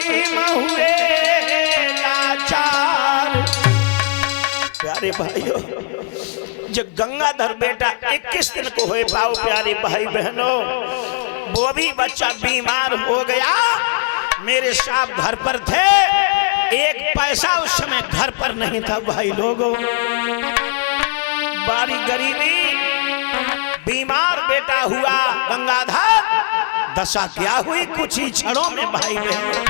भीम हुए लाचार। प्यारे भाइयों, जो गंगाधर बेटा 21 दिन को हुए पाओ प्यारे भाई बहनों, वो भी बच्चा बीमार हो गया। मेरे साहब घर पर थे, एक पैसा उस समय घर पर नहीं था भाई लोगों। बारी गरीबी, बीमार बेटा हुआ गंगाधर, दशा क्या हुई कुछ ही क्षणों में भाई बहनों।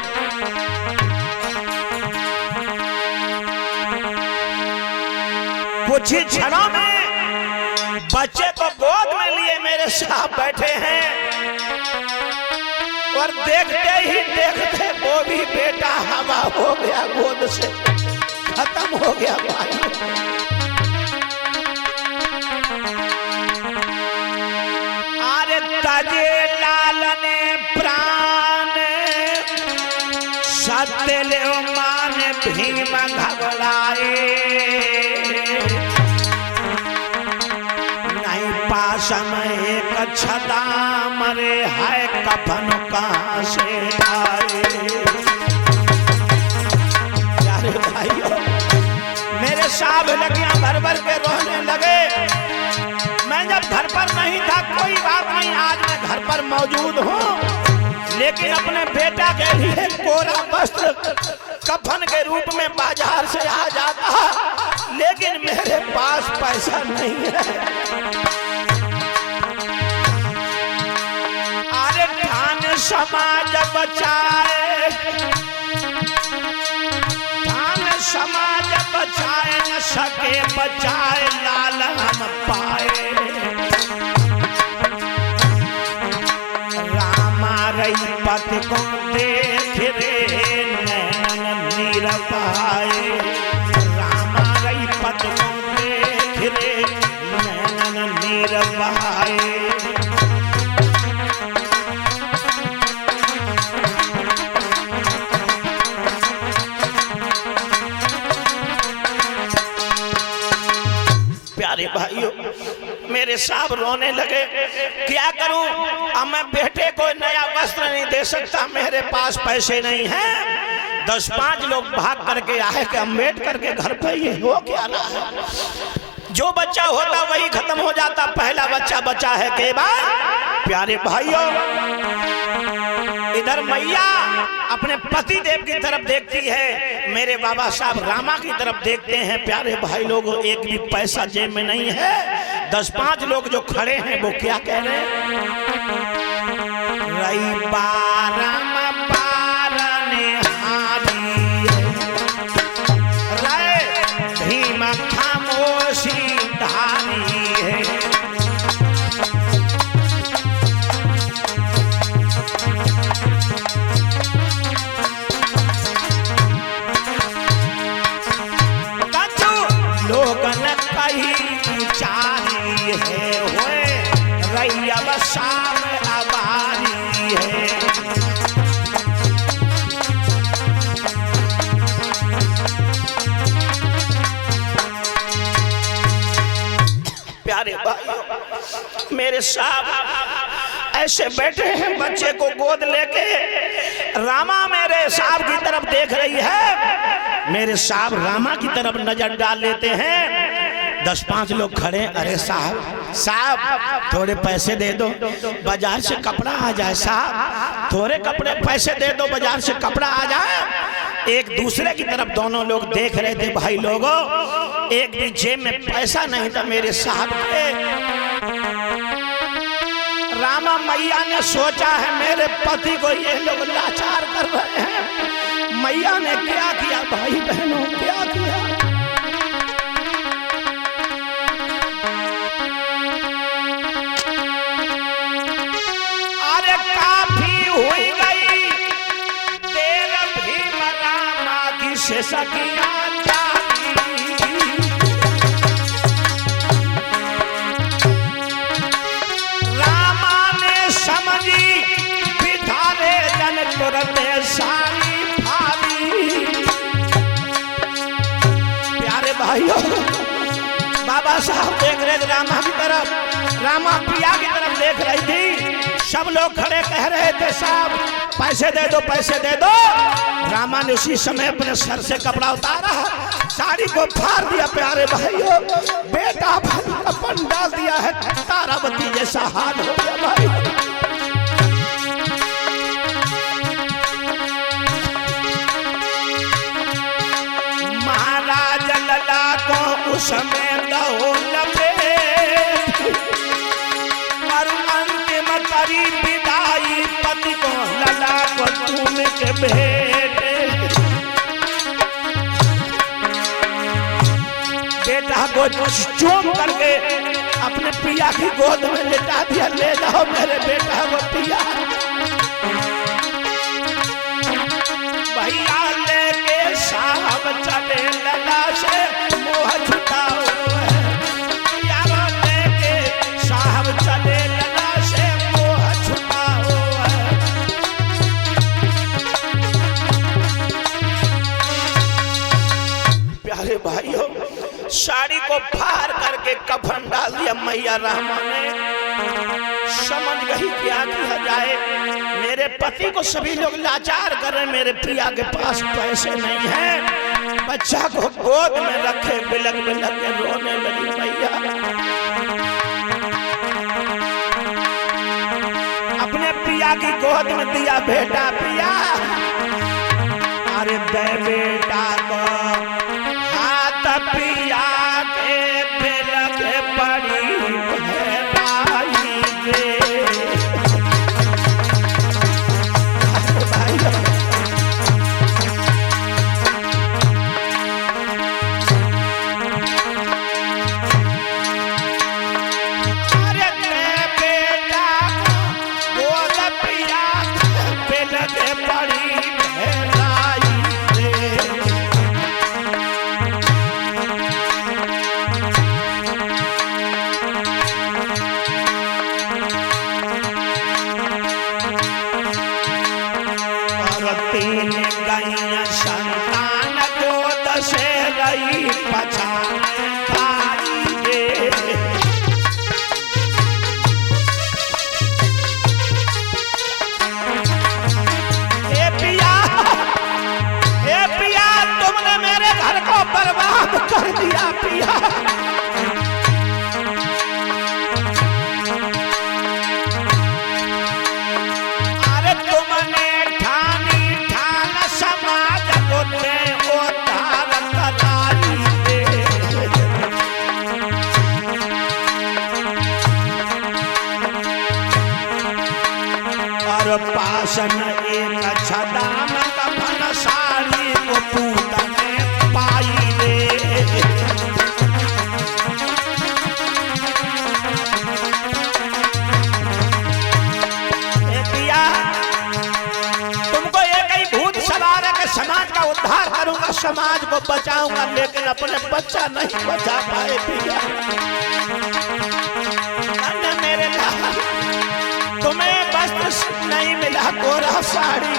कुछ ही क्षणों में बच्चे को गोद में लिए मेरे साहब बैठे हैं, और देखते ही देखते वो भी बेटा हवा हो गया, गोद से खत्म हो गया भाई। अरे तजे लालने प्राण सत्य मान भीम घबराए, नहीं पासम एक छदा मरे है कफन कहाँ से आए। प्यारे भाइयों, मेरे साहब लगियां भर भर के रोने लगे। मैं जब घर पर नहीं था कोई बात नहीं, आज मैं घर पर मौजूद हूँ, लेकिन अपने बेटा के लिए कोरा वस्त्र कफन के रूप में बाजार से आ जाता, लेकिन मेरे पास पैसा नहीं है। अरे धान समाज बचाए, धान समाज बचाए न सके बचाए लाल हम पाए। रामा रही पति को देख रे नैनन नीर बहाए, रामा रही पति को देख रे नैनन नीर बहाए। प्यारे भाइयों, मेरे साहब रोने लगे, क्या करूं, अब मैं बेटे को नया वस्त्र नहीं दे सकता, मेरे पास पैसे नहीं हैं। 10-5 लोग भाग करके आए कि अम्बेडकर के घर पे ये हो क्या रहा है। जो बच्चा होता वही खत्म हो जाता, पहला बच्चा बचा है के बाद। प्यारे भाइयों, इधर मैया अपने पति देव की तरफ देखती है, मेरे बाबा साहब रामा की तरफ देखते हैं। प्यारे भाई लोगों, एक भी पैसा जेब में नहीं है। 10-5 लोग जो खड़े हैं वो क्या कह रहे हैं, रई बारम पारने हारी रे भीम खामोशी धारी है। प्यारे भाइयों, मेरे साहब ऐसे बैठे हैं, बच्चे को गोद लेके। रामा मेरे साहब की तरफ देख रही है, मेरे साहब रामा की तरफ नजर डाल लेते हैं। 10-5 लोग खड़े, अरे साहब साहब थोड़े पैसे दे दो, बाजार से कपड़ा आ जाए। साहब थोड़े कपड़े पैसे दे दो, बाजार से कपड़ा आ जाए। एक दूसरे की तरफ दोनों लोग देख रहे थे भाई लोगों। एक भी जेब में पैसा नहीं था मेरे साहब के। रामा मैया ने सोचा है मेरे पति को ये लोग लाचार कर रहे हैं। मैया ने क्या किया भाई बहनों, क्या किया। अरे काफी हुई गई देर भीम रामा की से सकिया सारी भाभी। प्यारे भाइयों, बाबा साहब देख रहे थे रामा की तरफ, रामा प्रिया की तरफ देख रही थी। सब लोग खड़े कह रहे थे साहब पैसे दे दो पैसे दे दो। रामा ने उसी समय अपने सर से कपड़ा उतारा, साड़ी को फाड़ दिया। प्यारे भाइयों, बेटा भाई कफन डाल दिया है, तारावती जैसा हाल हो गया भाई। महाराज लला को उसमें दो लपेट और अंतिम करी विदाई पति को लला को तूने के भेंट। बेटा को चूम करके अपने पिया की गोद में लेटा दिया, ले जाओ मेरे बेटा को पिया। भैया लेके साहब चले लला से मोह छुटाओ है, यारो लेके साहब चले लला से मोह छुटाओ है। प्यारे भाइयों, साड़ी को फाड़ करके कफन डाल दिया मैया रामा ने। समझ गई क्या किया जाए। मेरे पति को सभी लोग लाचार कर रहे, मेरे पिया के पास पैसे नहीं है। बच्चा को गोद में रखे बिलक बिलक के रोने लगी मैया। अपने पिया की गोद में दिया, बेटा पिया। अरे दे बेटा को हाथ पिया के बिलक पड़ी पासन एक अच्छा दाम कफन साड़ी को पूतन पाई रे। पिया, तुमको एक ही भूत सवार है कि समाज का उद्धार करूंगा, समाज को बचाऊंगा, लेकिन अपने बच्चा नहीं बचा पाए। पिया मेरे लाल, तुम्हें वस्त्र नहीं मिला, कोरा साड़ी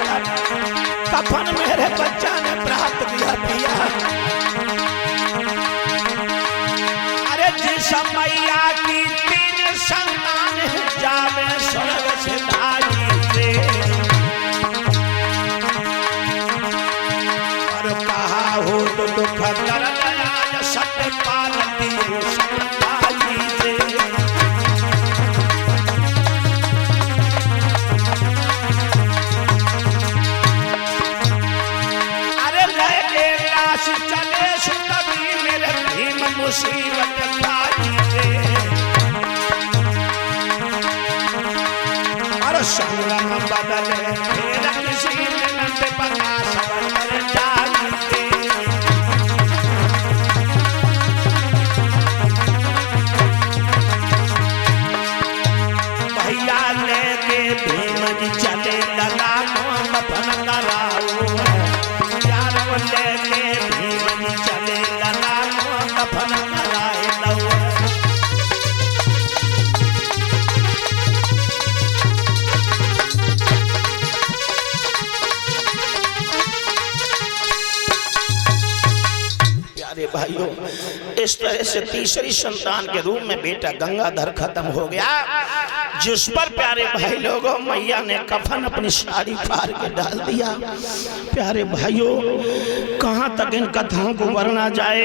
कफन मेरे बच्चा ने प्राप्त किया। पिया अरे जिस मैया की 3 संतान जावे स्वर्ग से दाई रे। और कहा हो तो दुख कर दया सत्य पालती सत्य रे। चले सुतभी मेरे भीम मुसीबत पाई रे। और संग्राम बदले फिर किसी दिन पे पता सवर जाई रे। भैया लेके भीम जी चले लला को दफन कराओ है। यार लेके चले लला को दफन कराए लो। प्यारे भाइयों, इस तरह से तीसरी संतान के रूप में बेटा गंगाधर खत्म हो गया। जिस पर प्यारे भाई लोगों मैया ने कफन अपनी साड़ी फाड़ के डाल दिया। प्यारे भाइयों, कहाँ तक इन कथाओं को वर्णना जाए।